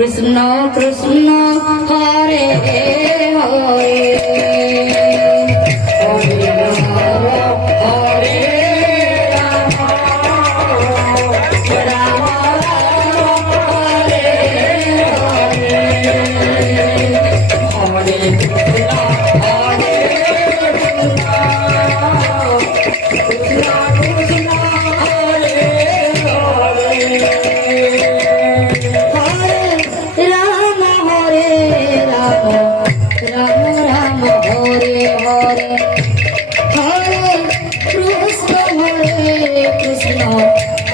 Krishna Krishna Hare Hare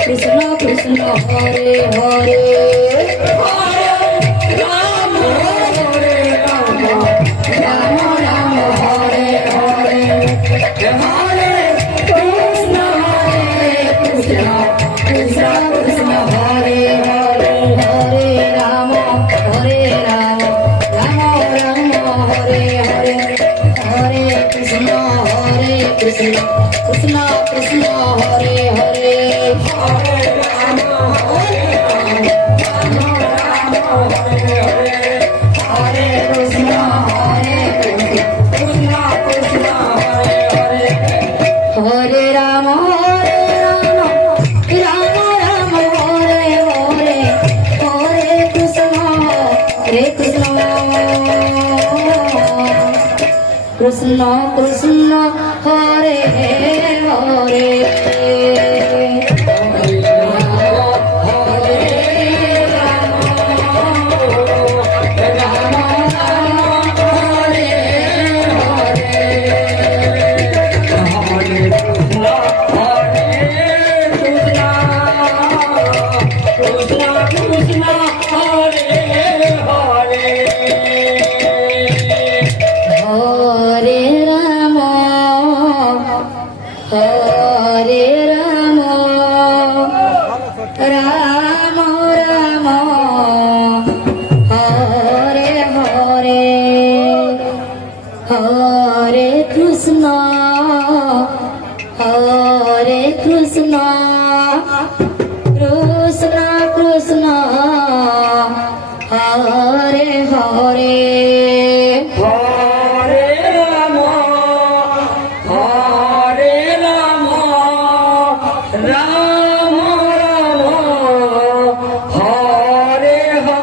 Krishna Krishna Hare Hare Rama Hare Rama Rama Rama Hare Hare Hare Krishna Krishna Krishna Krishna Hare Hare Hare Rama Hare Rama Rama Rama Hare Hare Hare Krishna Krishna Krishna Hare Hare Krishna Krishna Hare Hare Hare Rama Rama